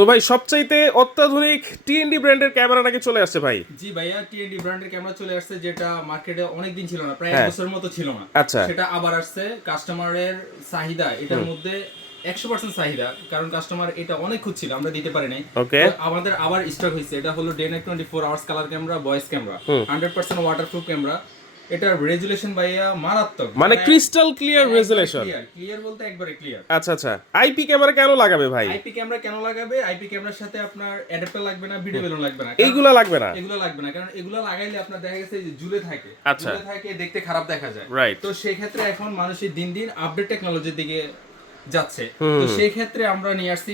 তো ভাই সবচাইতে অত্যাধুনিক টিএনডি ব্র্যান্ডের ক্যামেরা নাকি চলে আসছে ভাই? জি ভাইয়া, টিএনডি ব্র্যান্ডের ক্যামেরা চলে আসছে, যেটা মার্কেটে অনেক দিন ছিল না, প্রায় এক হ্যাঁ। বছরের মতো ছিল না। আচ্ছা। সেটা আবার আসছে। কাস্টমারের চাহিদা এটার মধ্যে 100% চাহিদা, কারণ কাস্টমার এটা অনেক খুঁজছিল, আমরা দিতে পারি নাই। ওকে। তো আমাদের আবার স্টক হয়েছে। এটা হলো day night 24 hours colour camera, voice camera, 100% waterproof camera. এটার রেজুলেশন ভাইয়া মারাত্মক, মানে ক্রিস্টাল ক্লিয়ার রেজুলেশন। ক্লিয়ার বলতে একবারে ক্লিয়ার। আচ্ছা আচ্ছা, আইপি ক্যামেরা কেন লাগাবে ভাই? আইপি ক্যামেরা কেন লাগাবে? আইপি ক্যামেরার সাথে আপনার অ্যাডাপ্টার লাগবে না, ভিডিও বেলুন লাগবে না। এইগুলা লাগবে না? এগুলো লাগবে না, কারণ এগুলো লাগাইলে আপনার দেখা গেছে যে ঝুলে থাকে, আচ্ছা। ঝুলে থাকে, দেখতে খারাপ দেখা যায়। রাইট। তো সেই ক্ষেত্রে এখন মানুষের দিন দিন আপডেট টেকনোলজির দিকে যাচ্ছে। তো সেই ক্ষেত্রে আমরা নিয়ে আসছি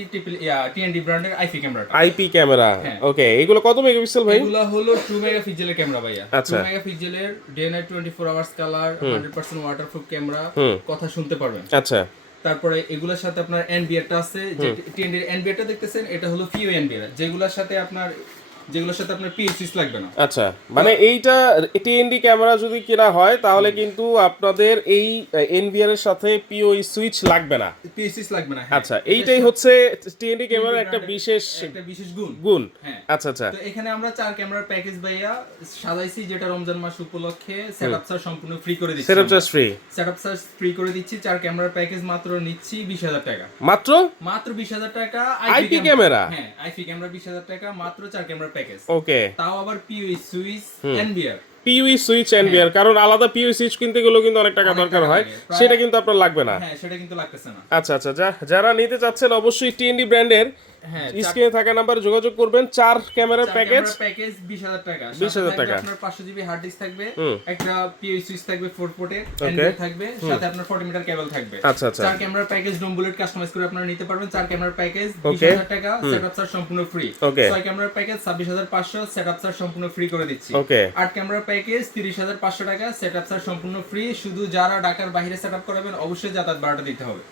টিএনডি ব্র্যান্ডের আইপি ক্যামেরাটা। আইপি ক্যামেরা, হ্যাঁ। ওকে। এগুলো কত মেগাপিক্সেল ভাই? এগুলো হলো 2 মেগাপিক্সেলের ক্যামেরা ভাইয়া। আচ্ছা। 2 মেগাপিক্সেলের day night 24 hours colour, 100% waterproof camera, কথা শুনতে পারবেন। আচ্ছা। তারপরে এগুলোর সাথে আপনার এনবিআরটা আছে, যে টিএনডি এনবিআরটা দেখতেছেন, এটা হলো পিও এনবিআর, যেগুলোর সাথে আপনার পিএসসি লাগবে না। আচ্ছা, মানে এইটা টিএনডি ক্যামেরা যদি কেনা হয় তাহলে কিন্তু আপনাদের এই এনভিআর এর সাথে পিওই সুইচ লাগবে না। পিএসসি লাগবে না। আচ্ছা, এইটাই হচ্ছে টিএনডি ক্যামেরার একটা বিশেষ গুণ। হ্যাঁ। আচ্ছা আচ্ছা। তো এখানে আমরা 4 ক্যামেরার প্যাকেজ ভাইয়া সাজাইছি, যেটা রমজান মাস উপলক্ষে সেটআপ চার্জ সম্পূর্ণ ফ্রি করে দিচ্ছি। Setup charge free? Setup charge free করে দিচ্ছি। 4 ক্যামেরার প্যাকেজ মাত্র নিচ্ছি 20,000 টাকা। মাত্র 20,000 টাকা। IP camera? হ্যাঁ, আইপি ক্যামেরা 20,000 টাকা, মাত্র 4 ক্যামেরার প্যাকেজ। ওকে। তাও আবার পিওই সুইচ এনবিআর। পিউই সুইচ এনভিআর, কারণ আলাদা পিউই সুইচ কিনতে গেলেও কিন্তু অনেক টাকা দরকার হয়, সেটা কিন্তু আপনার লাগবে না। হ্যাঁ, সেটা কিন্তু লাগতেছে না। আচ্ছা আচ্ছা, যারা নিতে চাচ্ছেন অবশ্যই টিএনডি ব্র্যান্ডের হ্যাঁ, স্ক্রিনে থাকা নাম্বারে যোগাযোগ করবেন। 4 ক্যামেরার প্যাকেজ 20,000 টাকা। 20,000 টাকা। আপনার 500 জিবি হার্ড ডিস্ক থাকবে, একটা পিওই সুইচ থাকবে 4 পোর্টের, এনবিআর থাকবে, সাথে আপনার 40 মিটার কেবল থাকবে। আচ্ছা আচ্ছা। 4 ক্যামেরার প্যাকেজ ডোম বুলেট কাস্টমাইজ করে আপনারা নিতে পারবেন। 4 ক্যামেরার প্যাকেজ 20,000 টাকা, সেটআপ চার্জ সম্পূর্ণ ফ্রি। 6 ক্যামেরার প্যাকেজ 26,500, সেটআপ চার্জ সম্পূর্ণ ফ্রি করে দিচ্ছি। 8 ক্যামেরার প্যাকেজ 30,500 টাকা, সেটআপ চার্জ সম্পূর্ণ ফ্রি। শুধু যারা ঢাকার বাইরে সেটআপ করাবেন অবশ্যই যাতায়াত ভাড়াটা দিতে হবে।